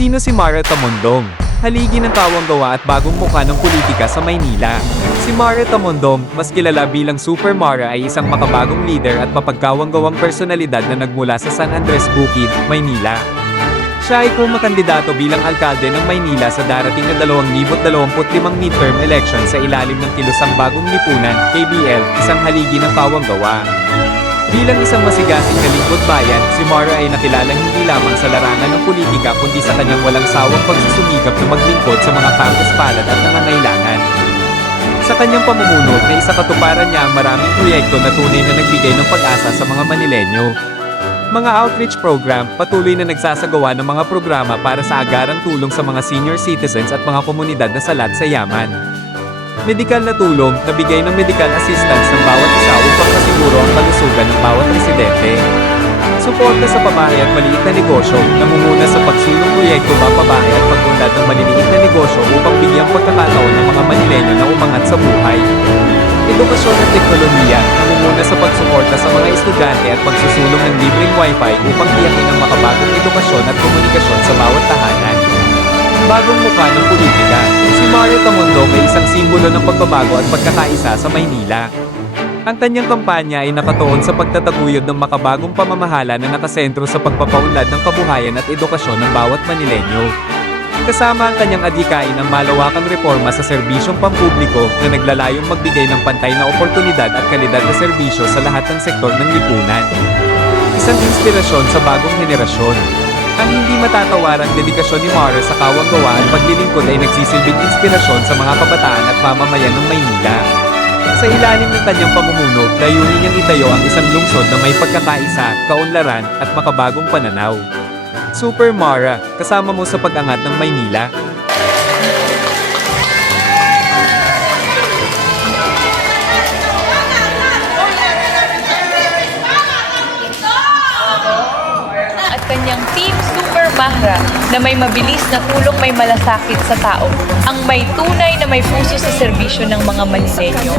Sino si Mara Tamondong? Haligi ng kawang gawa at bagong mukha ng politika sa Maynila. Si Mara Tamondong, mas kilala bilang Super Mara ay isang makabagong leader at mapagkawang gawang personalidad na nagmula sa San Andres Bukid, Maynila. Siya ay kumakandidato bilang alkalde ng Maynila sa darating na 2025 midterm election sa ilalim ng kilusang bagong lipunan, KBL, isang haligi ng kawang gawa. Bilang isang masigasing na lingkod bayan, si Mara ay nakilalang hindi lamang sa larangan ng politika kundi sa kanyang walang sawang pagsusumikap na maglingkod sa mga kampus palad at nangangailangan. Sa kanyang pamumuno na isa katuparan niya ang maraming proyekto na tunay na nagbigay ng pag-asa sa mga Manilenyo. Mga outreach program, patuloy na nagsasagawa ng mga programa para sa agarang tulong sa mga senior citizens at mga komunidad na salat sa yaman. Medikal na tulong, nabigay ng medical assistance ng bawat isa upang masiguro ang kalusugan ng bawat residente. Suporta sa pabahay at maliit na negosyo, nangunguna sa pagsulong proyekto mapabahay at pag-unlad ng maliliit na negosyo upang bigyang pagkakataon ng mga Manilenyo na umangat sa buhay. Edukasyon at teknolohiya, nangunguna sa pagsuporta sa mga estudyante at pagsusulong ng libreng wifi upang tiyakin ang makabagong edukasyon at komunikasyon sa bawat tahanan. Bagong mukha ng politika, si Mario Tamondong ay isang simbolo ng pagbabago at pagkakaisa sa Maynila. Ang kanyang kampanya ay nakatuon sa pagtataguyod ng makabagong pamamahala na nakasentro sa pagpapaunlad ng kabuhayan at edukasyon ng bawat Manilenyo. Kasama ang kanyang adhikain ang malawakang reforma sa serbisyong pampubliko na naglalayong magbigay ng pantay na oportunidad at kalidad na serbisyo sa lahat ng sektor ng lipunan. Isang inspirasyon sa bagong henerasyon. Ang hindi matatawarang dedikasyon ni Mara sa kawang gawa at paglilingkod ay nagsisilbing inspirasyon sa mga kabataan at mamamayan ng Maynila. Sa ilalim ng kanyang pamumuno, layunin niyang itayo ang isang lungsod na may pagkakaisa, kaunlaran, at makabagong pananaw. Super Mara, kasama mo sa pag-angat ng Maynila. Kanyang Team Super Mahra na may mabilis na tulong may malasakit sa tao, ang may tunay na may puso sa serbisyo ng mga Manilenyo.